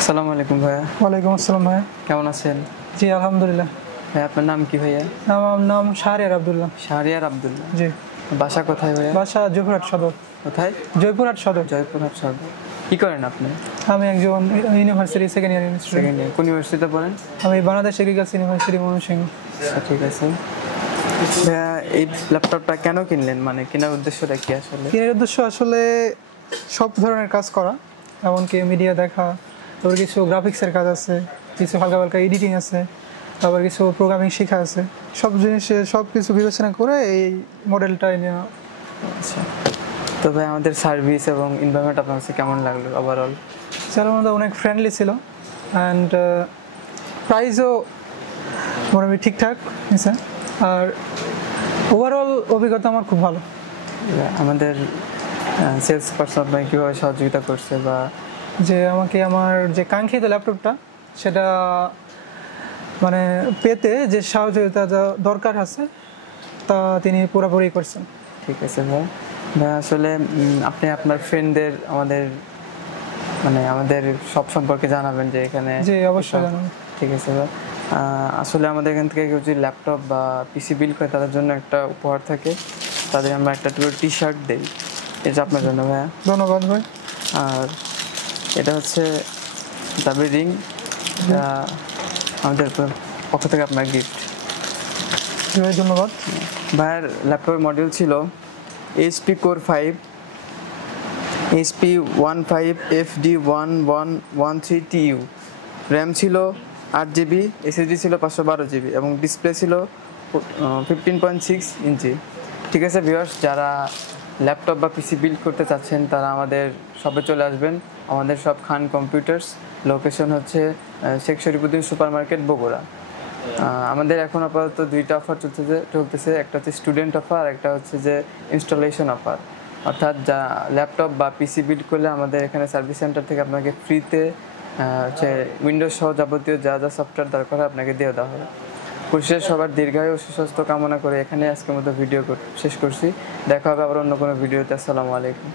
আসসালামু আলাইকুম ভাইয়া। ওয়ালাইকুম আসসালাম ভাইয়া। কেমন আছেন? জি আলহামদুলিল্লাহ। ভাইয়া আপনার নাম কি ভাইয়া? আমার নাম শাহরিয়ার আব্দুল্লাহ। শাহরিয়ার আব্দুল্লাহ। জি। বাসা কোথায় ভাইয়া? বাসা জয়পুরহাট সদর। কোথায়? জয়পুরহাট সদর। জয়পুরহাট সদর। কি করেন আপনি? আমি একজন university second year student. Second year. কোন ইউনিভার্সিটিতে পড়েন? আমি বাংলাদেশ এগ্রিকালচার ইউনিভার্সিটি ময়মনসিংহ। ঠিক আছে। ভাইয়া এই ল্যাপটপটা কেন কিনলেন, মানে কেনার উদ্দেশ্যটা কি আসলে? এর উদ্দেশ্য আসলে সব ধরনের কাজ করা, এমনকি মিডিয়া দেখা, তারপর কিছু গ্রাফিক্সের কাজ আছে, কিছু হালকা হালকা এডিটিং আছে, তারপর কিছু প্রোগ্রামিং শেখা আছে। সব জিনিসে সব কিছু বিবেচনা করে এই মডেলটা নেওয়া। আচ্ছা, তো ভাই আমাদের সার্ভিস এবং এনভায়রনমেন্ট আপনার কাছে কেমন লাগলো ওভারঅল? সেটার মধ্যে অনেক ফ্রেন্ডলি ছিল অ্যান্ড প্রাইসও মোটামুটি ঠিকঠাক নিছে। আর ওভারঅল অভিজ্ঞতা আমার খুব ভালো। আমাদের সেলস পারসন আপনাকে কীভাবে সহযোগিতা করছে, বা যে আমাকে আমার যে কাঙ্ক্ষিত ল্যাপটপটা সেটা মানে পেতে যে সহযোগিতা দরকার আছে তা তিনি পুরোপুরি করছেন। ঠিক আছে ভাই। ভাই আসলে আপনি আপনার ফ্রেন্ডদের আমাদের সব সম্পর্কে জানাবেন যে এখানে। জি অবশ্যই জানাবো। ঠিক আছে ভাই। আসলে আমাদের এখান থেকে কেউ যদি ল্যাপটপ বা পিসি বিল্ড করে তাদের জন্য একটা উপহার থাকে, তাদের আমরা একটা টি শার্ট দিই। এটা আপনার জন্য ভাইয়া। ধন্যবাদ ভাই। আর এটা হচ্ছে দাবি রিং, আমাদের পক্ষ থেকে আপনার গিফট। ভাই ধন্যবাদ। ভাইয়ের ল্যাপটপের মডেল ছিল HP Core 5 HP15FD1113TU, র্যাম ছিল 8GB, SSD ছিল 512GB এবং ডিসপ্লে ছিল 15.6 ইঞ্চি। ঠিক আছে ভিউয়ার্স, যারা ল্যাপটপ বা পিসি বিল্ড করতে চাচ্ছেন তারা আমাদের শপে চলে আসবেন। আমাদের সব খান কম্পিউটার্স, লোকেশন হচ্ছে শেখ শরীফুদ্দিন সুপার মার্কেট, বগুড়া। আমাদের এখন আপাতত দুইটা অফার চলতেছে, একটা হচ্ছে স্টুডেন্ট অফার আর একটা হচ্ছে যে ইনস্টলেশন অফার। অর্থাৎ যা ল্যাপটপ বা পিসি বিল্ড করলে আমাদের এখানে সার্ভিস সেন্টার থেকে আপনাকে ফ্রিতে হচ্ছে উইন্ডোজ সহ যাবতীয় যা যা সফটওয়্যার দরকার হয় আপনাকে দিয়ে দেওয়া হবে। পরিশেষে সবার দীর্ঘায়ু ও সুস্বাস্থ্য কামনা করে এখানে আজকের মতো ভিডিও শেষ করছি। দেখা হবে আবার অন্য কোনো ভিডিওতে। আসসালামু আলাইকুম।